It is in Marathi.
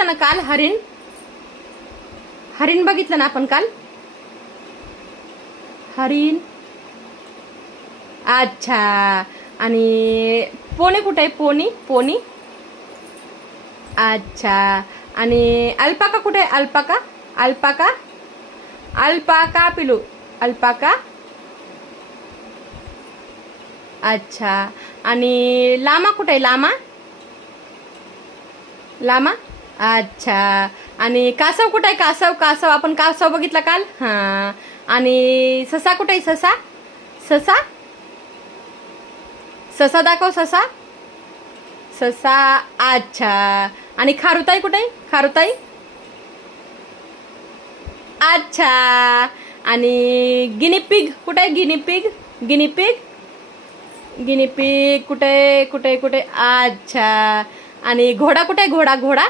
बघितलं ना काल हरिण? हरिण बघितलं ना आपण काल? हरिण. अच्छा. आणि पोनी कुठे आहे? Pony pony. अच्छा. आणि अल्पाका कुठे आहे? अल्पाका. अल्पाका. अल्पाका पिलू. अल्पाका. अच्छा. आणि लामा कुठे आहे? लामा. लामा. अच्छा. आणि कासव कुठे आहे? कासव. कासव आपण कासव बघितला काल. हां. आणि ससा कुठे आहे? ससा. ससा. ससा दाखव. ससा. ससा. अच्छा. आणि खारुताई कुठे आहे? खारुताई. अच्छा. आणि गिनीपिग कुठे आहे? गिनीपिग. गिनीपिग. गिनीपिग कुठे कुठे कुठे? अच्छा. आणि घोडा कुठे आहे? घोडा. घोडा.